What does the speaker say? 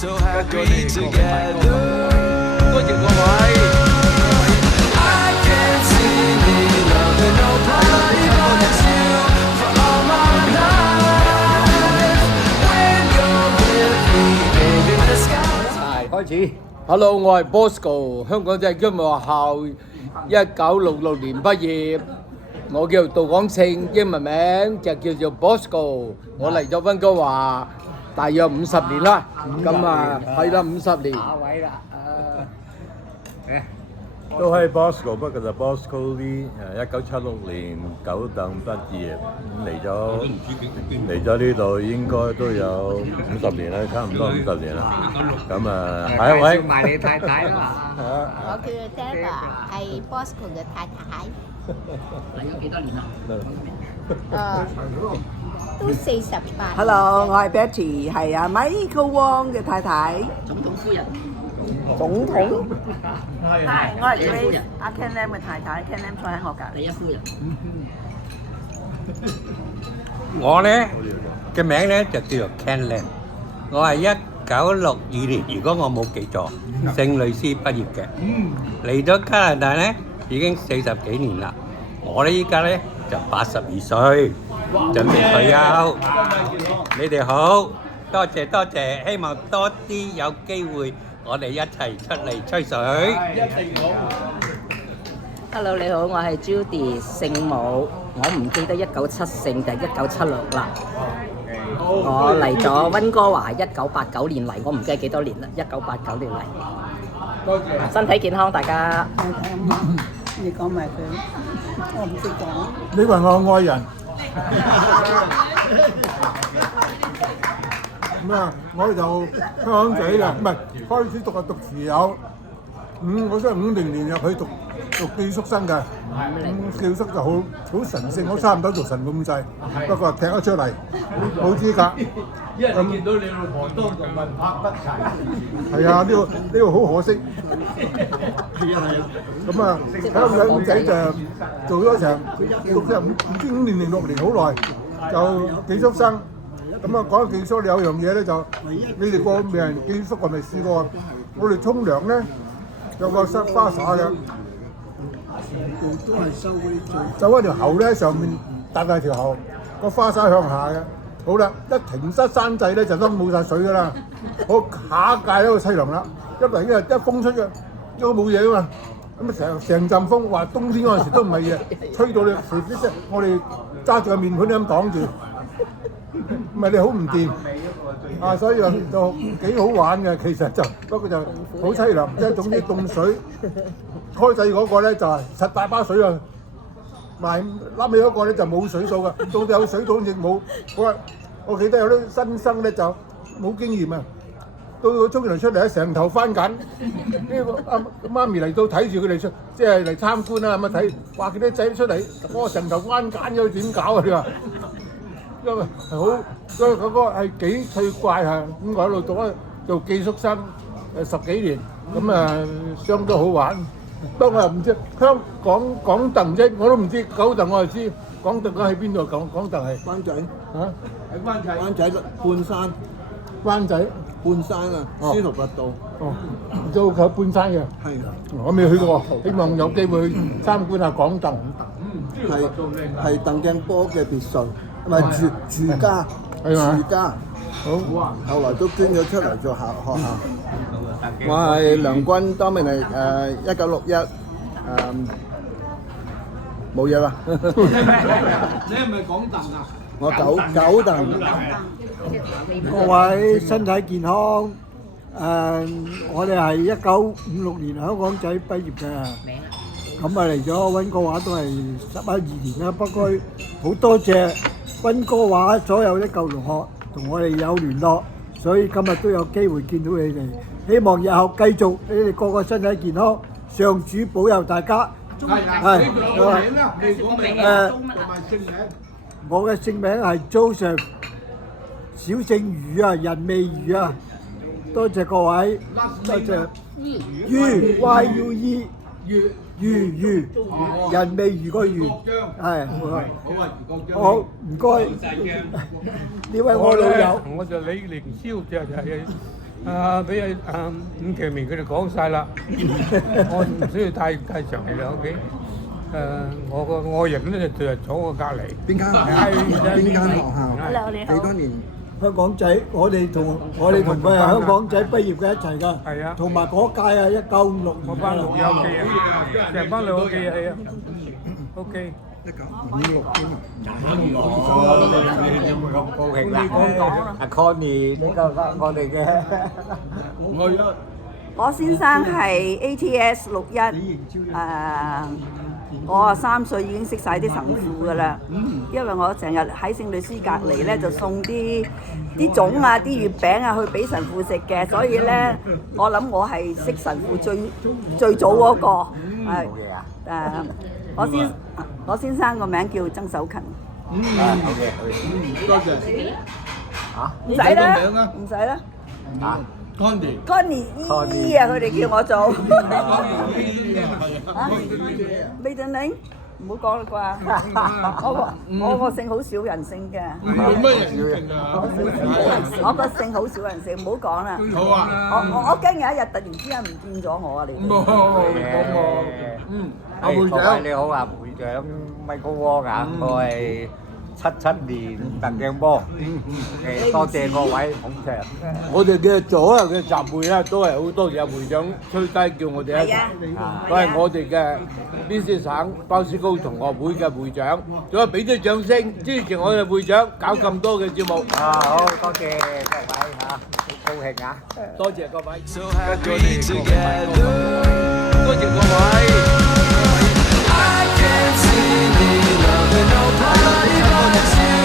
so happy together. 多謝各位。I can't see me loving nobody but you for all my life. When you're with me, baby, the sky. 開始。Hello，我係 Bosco， 香港仔中文學校1966年畢業。我叫杜廣勝，英文名就叫做 Bosco。我嚟咗溫哥華大約50年啦。咁啊，係啦50年。下位啦，都係 Bosco， 不過就 Bosco Lee， 1976年九等畢業，嚟咗呢度應該都有50年啦，差唔多50年啦。咁啊，下一位。埋你太太啦。我叫 Deva， 係 Bosco 嘅太太。嚟咗幾多年啦？都48。Hello， 我係 Betty， 係阿 Michael Wong 嘅太太。總統夫人。總統。係，我係 Grace， 阿 Ken Lam 嘅太太 ，Ken Lam 坐喺我隔離。第一夫人。我咧嘅名咧就叫做 Ken Lam， 我係1962年，如果我冇記錯，聖類斯畢業嘅，嚟咗加拿大咧已經40幾年啦。我咧依家咧就82歲，準備退休。你哋好，多謝多謝，希望多啲有機會我哋一齊出嚟吹水。Hello， 你好，我係 Judy， 聖母，我唔記得1974定1976啦。我嚟咗溫哥華1989年嚟，我唔記得幾多年啦，1989年嚟。多謝。身體健康，大家。你講埋佢，我唔識講。你話我愛人。咁啊，我就香港仔啦，唔係開始讀廚友。我真係50年入去讀寄宿生嘅。寄宿就好神聖，我差唔多做神咁滯。不過踢咗出嚟，冇資格。一見到你老婆當堂問拍不齊。係啊，呢個好可惜。係啊。咁啊，香港仔就做咗成讀咗唔知5年定6年，好耐就寄宿生。咁啊，講寄宿，你有樣嘢咧就，你哋個未人寄宿係咪試過？我哋沖涼咧有個花灑嘅，都係收嗰啲走一條喉咧，上面搭大條喉，個花灑向下嘅。好啦，一停塞山掣咧就都冇晒水㗎啦。我下一屆喺度凄涼啦，一嚟一風出嘅，都冇嘢啊嘛。咁成陣風，話冬天嗰陣時都唔係嘅，吹到你隨啲聲，我哋揸住個面盤咁擋住。唔係你好唔掂啊，所以就幾好玩嘅，其實就不過就好凄涼，即係總之凍水。開掣嗰個咧就係實大把水啊，埋拉尾嗰個咧就冇水數嘅，到底有水桶亦冇。我記得有啲新生咧就冇經驗啊，到佢沖完涼出嚟咧成頭番梘。呢個媽咪嚟到睇住佢哋出，即係嚟參觀啦咁啊睇，話佢啲仔出嚟，我成頭番梘咗點搞啊？你話？因為係好，所以嗰個係幾趣怪嚇，咁我喺度讀做寄宿生10幾年，咁啊相當好玩。不過我又唔知香港港鄧啫，我都唔知九鄧我就知，港鄧喺邊度？港鄧係灣仔喺灣仔。灣仔半山，灣仔半山啊，司徒拔道。哦，都靠半山嘅。係啊，我未去過，希望有機會去參觀下港鄧。係鄧鏡波嘅別墅。唔係住家，住家，好，後來都捐咗出嚟做學校。我係梁君，當年係1961，冇嘢啦。你係咪港鄧啊？我九鄧。各位身體健康。我哋係1956年香港仔畢業嘅，咁啊嚟咗溫哥華都係11、12年啦。不過好多謝溫哥華所有啲舊同學同我哋有聯絡，所以今日都有機會見到你哋。希望日後繼續你哋個個身體健康，上主保佑大家。係。我嘅姓名係 Joseph， 小姓余啊，人未余啊。多謝各位，多謝。余 YUE。余人未如個余，係好唔該，呢位我老友，我就李凌霄，就係俾伍其明佢哋講晒啦，我唔需要太長氣啦。OK，我個愛人咧就坐我隔離。邊間學校？幾多年？香港仔，我哋同佢係香港仔畢業嘅一齊㗎。係啊，同埋嗰屆啊1956我班老友記啊，成班老友記係啊。OK。1956添啊！咁高興啦！阿 Connie 呢個我哋嘅。我先生係 ATS 61，我3歲已經識晒啲神父㗎啦，因為我成日喺聖律師隔離咧，就送啲粽啊、啲月餅啊去俾神父食嘅，所以咧我諗我係識神父最早嗰個。我先生個名叫曾守勤。多謝。唔使啦，唔使啦。Connie 姨啊，佢哋叫我做。Maiden name 唔好講啦啩。我個姓好少人姓嘅。冇乜人性啊！我個姓好少人姓，唔好講啦。好啊。我驚有一日突然之間唔見咗我啊！你冇。阿會長你好啊，會長Michael Wong啊，我係77年鄧鏡波，多謝各位捧場。我哋嘅左右嘅集會咧，都係好多謝會長崔低叫我哋一齊，都係我哋嘅邊斯省包斯高同學會嘅會長，仲有俾啲掌聲支持我哋會長搞咁多嘅節目。好多謝各位嚇，好高興啊！多謝各位， So happy together. 多謝各位。I can't see me loving nobody but you.